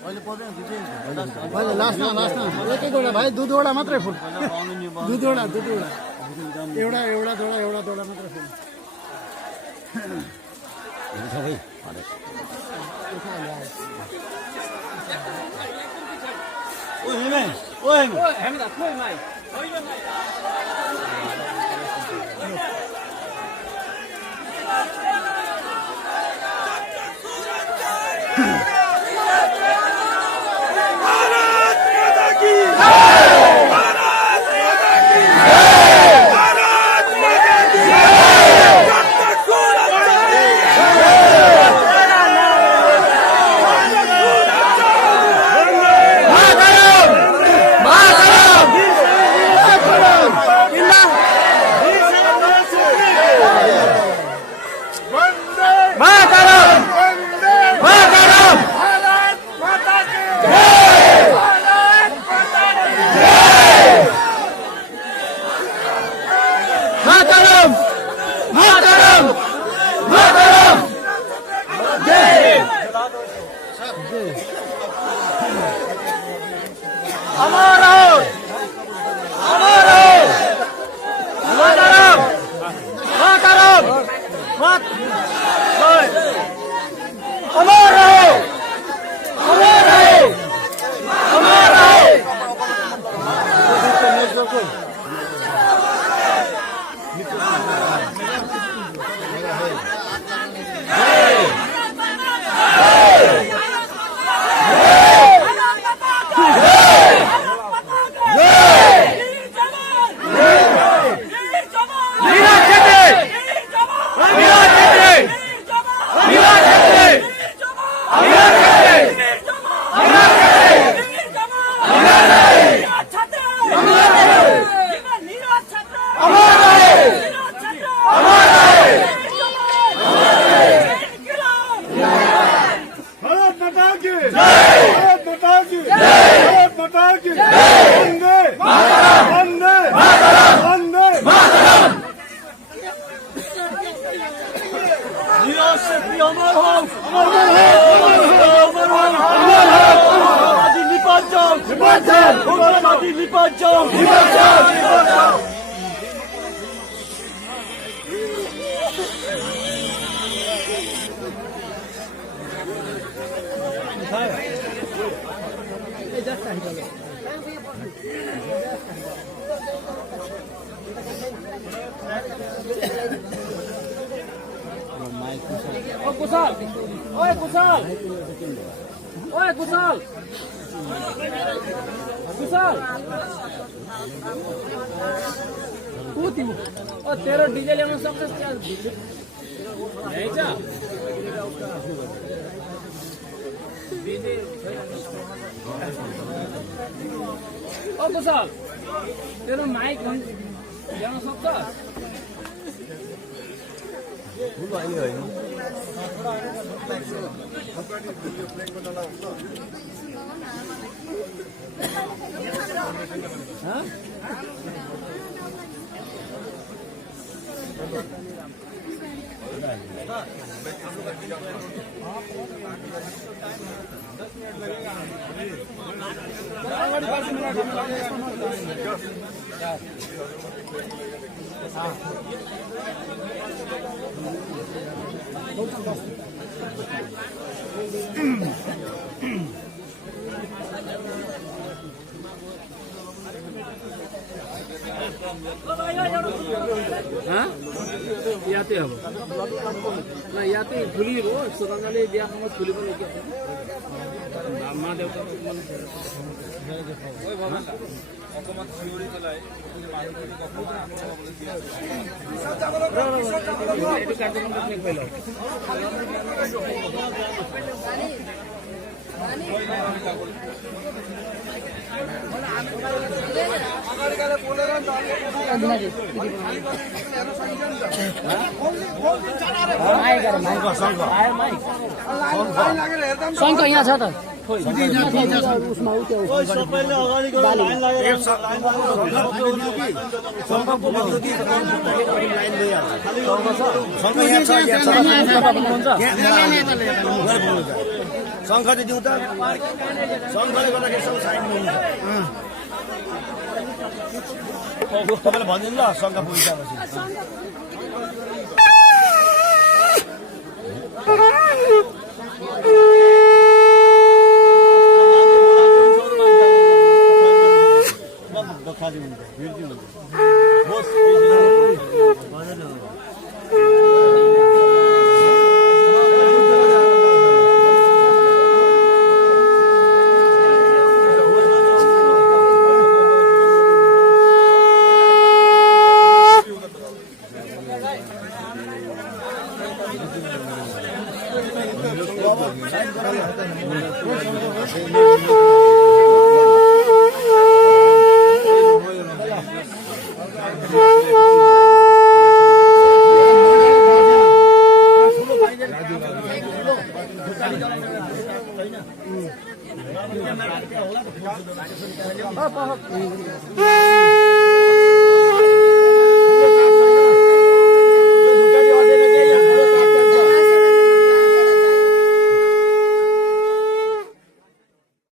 अहिले लास्टमा एक एकवटा भाइ दुईवटा मात्रै फुल दुईवटा एउटा जोडा मात्रै फुल तेरो डीजे ल्याउन सक्छस् क्या ओ कुशल तेरो माइक ल्याउन सक्छस् याते अब न याते फुली हो सुरंगाले बिहामा फुली पनि के मा देउता ओइ भगवान অকমান থিওরি চলাই একটু কার্যক্রম দেখতে পাইলো शङ्ख यहाँ छ त खोइ उसमा उ त्यो सबैले अगाडिको लाइन लागेर शङ्ख चाहिँ दिउँ त शङ्खले गर्दाखेरि सब साइन हुन्छ तपाईँले भनिदिनु ल शङ्ख पुगिसकेपछि खाली हुन्छ भिड्दी हुन्छ Hey!